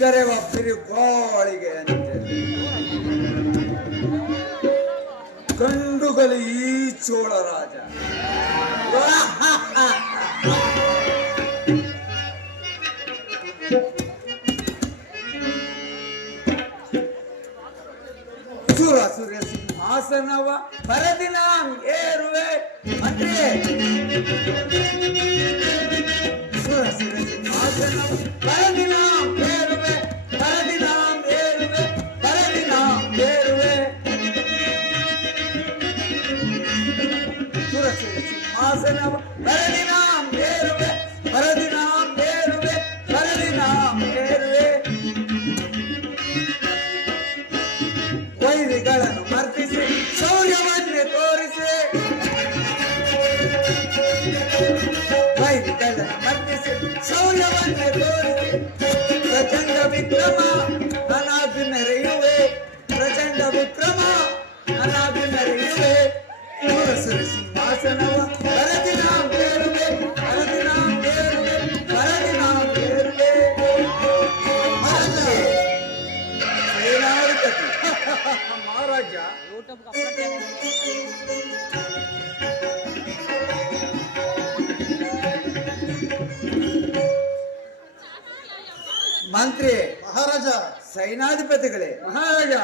ಕರೆವ ಒಪ್ಪಿರಿ ಕೋಳಿಗೆ ಕಂಡುಗಲಿ ಈ ಚೋಳ ರಾಜ. ಸುರ ಸಿಂಹಾಸನವ ಪರದಿನ ಏರುವೆ ಮಂತ್ರಿ ಸುರಸುರ ಸಿಂಹಾಸನವ ಬರದಿನ ಬೇರುವೆ ಬರದಿನ ಬೇರುವೆ ಬರದಿನ ಬೇರುವೆ ಸೇನಾಧಿಪತಿ ಮಹಾರಾಜ ಮಂತ್ರಿ ಮಹಾರಾಜ ಸೈನಾಧಿಪತಿಗಳೇ ಮಹಾರಾಜ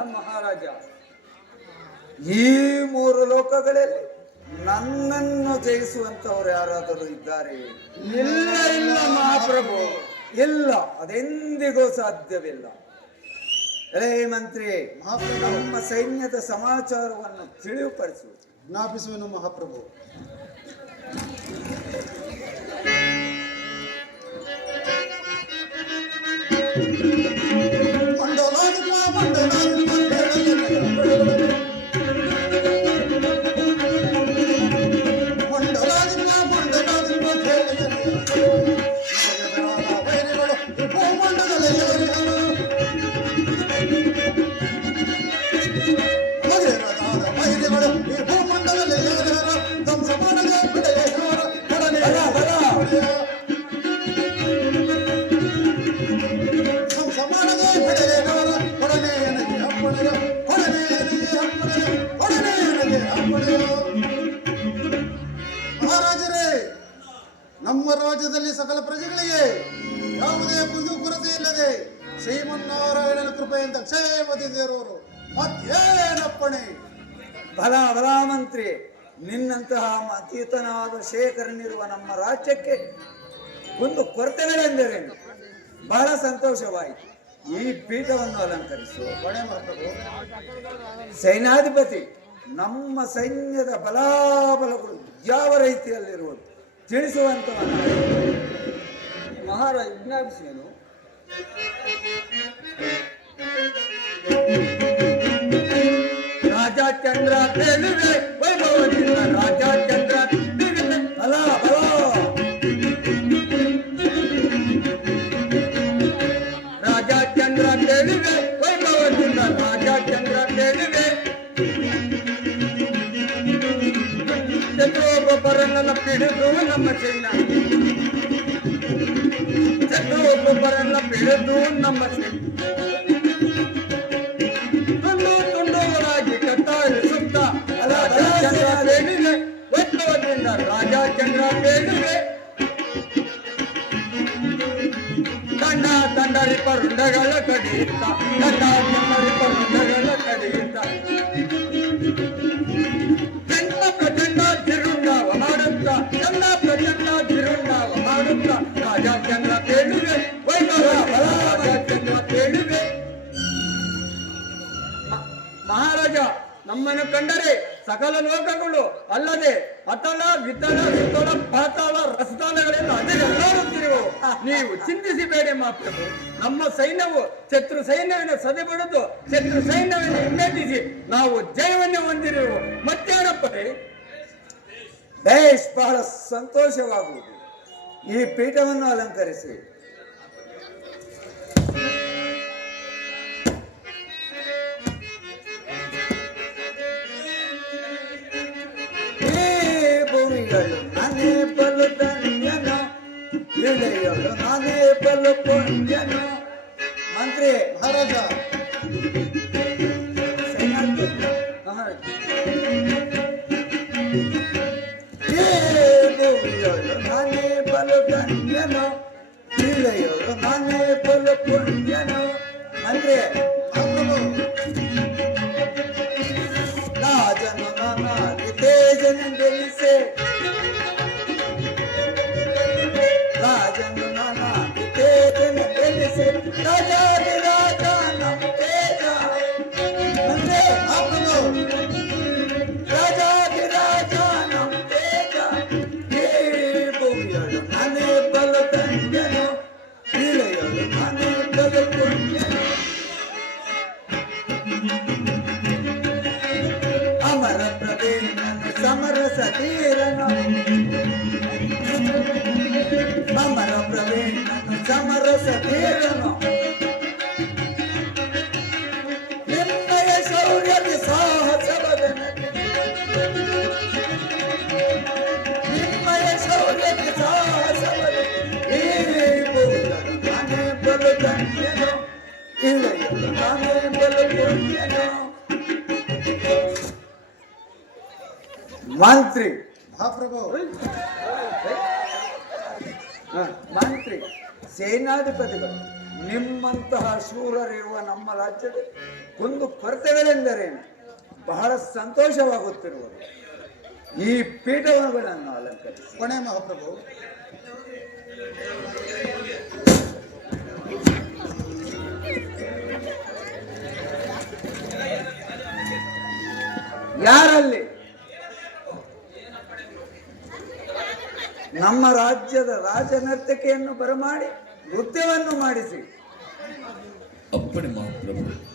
ಮಹಾರಾಜ. ಈ ಮೂರು ಲೋಕಗಳಲ್ಲಿ ನನ್ನನ್ನು ಜಯಿಸುವಂತವರು ಯಾರಾದರೂ ಇದ್ದಾರೆ? ಇಲ್ಲ ಇಲ್ಲ ಮಹಾಪ್ರಭು. ಇಲ್ಲ ಅದೆಂದಿಗೂ ಸಾಧ್ಯವಿಲ್ಲ. ರೇ ಮಂತ್ರಿ ಮಹಾಪ್ರಭು ನಮ್ಮ ಸೈನ್ಯದ ಸಮಾಚಾರವನ್ನು ತಿಳಿಪಡಿಸು. ಜ್ಞಾಪಿಸುವೆನು ಮಹಾಪ್ರಭು. ಮಂಡಲಾಧಿಪ ರಾಜ್ಯದಲ್ಲಿ ಸಕಲ ಪ್ರಜೆಗಳಿಗೆ ಯಾವುದೇ ಕುಂದು ಕೊರತೆ ಇಲ್ಲದೆ ಶ್ರೀಮನ್ನಾರಾಯಣನ ಕೃಪೆಯಿಂದ ಕ್ಷೇಮದಿಂದಿರುವರು ಮತ್ತೇನಪ್ಪಣೆ ಬಲ ಬಲ ಮಂತ್ರಿ ನಿನ್ನಂತಹ ಅತೀತನಾದ ಶೇಖರನಿರುವ ನಮ್ಮ ರಾಜ್ಯಕ್ಕೆ ಒಂದು ಕೊರತೆಗಳೆಂದರೇನು? ಬಹಳ ಸಂತೋಷವಾಯಿತು. ಈ ಪೀಠವನ್ನು ಮಹಾಪ್ರಭು ಸೈನ್ಯಾಧಿಪತಿ, ನಮ್ಮ ಸೈನ್ಯದ ಬಲಾಬಲಗಳು ಯಾವ ರೀತಿಯಲ್ಲಿರುವುದು? ತಿಳಿಸುವಂತವನ್ನ ಮಹಾರಾಜ ವಿಜ್ಞಾಪಿಸಿದನು ರಾಜ ಚಂದ್ರ ಬೇಡುವೆ ತಂಡ ತಂಡರಿ ಪರುಂಡಗಳ ಕಡಿಯುತ್ತ ತಂಡ ತಂಡರಿ ಪರುಂಡಗಳ ಕಡಿಯುತ್ತ ಚಂಡ ಪ್ರಚಂಡ ತಿರುಂಡವ ಮಾಡುತ್ತ ಚಂಡ ಪ್ರಚಂಡ ತಿರುಂಡವ ಮಾಡುತ್ತ ರಾಜ ಚಂದ್ರ ಬೇಡುವೆ ವೈಭವ ರಾಜ ಚಂದ್ರ ಬೇಡುವೆ ಮಹಾರಾಜ, ನಮ್ಮನ್ನು ಕಂಡರೆ ಸಕಲ ಲೋಕಗಳು ಅಲ್ಲದೆ ಅತಳ ವಿತಳ ಸುತಳ ಪಾತಾಳ ರಸತಾಳಗಳೆಲ್ಲ ಅದಿರೆಲ್ಲಾಡುತ್ತಿರುವ ನೀವು ಚಿಂತಿಸಬೇಡಿ ಮಾತ್ರವು ನಮ್ಮ ಸೈನ್ಯವು ಶತ್ರು ಸೈನ್ಯವನ್ನು ಸದೆಬಡಿದು ಶತ್ರು ಸೈನ್ಯವನ್ನು ಹಿಮ್ಮೆಟ್ಟಿಸಿ ನಾವು ಜಯವನ್ನು ಹೊಂದಿರುವು ಮತ್ತೇನಪ್ಪರೆ ದೇಶ್ ಬಹಳ ಸಂತೋಷವಾಗುವುದು. ಈ ಪೀಠವನ್ನು ಅಲಂಕರಿಸಿ. ಭೂಮಿಗಳು ನಾನೇ ಬಲು ಧನ್ಯನ. ಇಳೆಯಳು ನಾನೇ ಬಲು ಪುಣ್ಯನ. ಮಂತ್ರಿ ಮಹಾರಾಜ. ಮಂತ್ರಿ. ಮಹಾಪ್ರಭು. ಮಂತ್ರಿ ಸೇನಾಧಿಪತಿಗಳು ನಿಮ್ಮಂತಹ ಶೂರರಿರುವ ನಮ್ಮ ರಾಜ್ಯದ ಒಂದು ಕೊರತೆಗಳೆಂದರೇನು? ಬಹಳ ಸಂತೋಷವಾಗುತ್ತಿರುವುದು. ಈ ಪೀಠಗಳನ್ನು ಅಲಂಕರಿಸಿ. ಕೊನೆ ಮಹಾಪ್ರಭು. ಯಾರಲ್ಲಿ? ನಮ್ಮ ರಾಜ್ಯದ ರಾಜನರ್ತಕಿಯನ್ನು ಬರಮಾಡಿ ನೃತ್ಯವನ್ನು ಮಾಡಿಸಿ. ಅಪ್ಪಣೆ ಮಹಾಪ್ರಭು.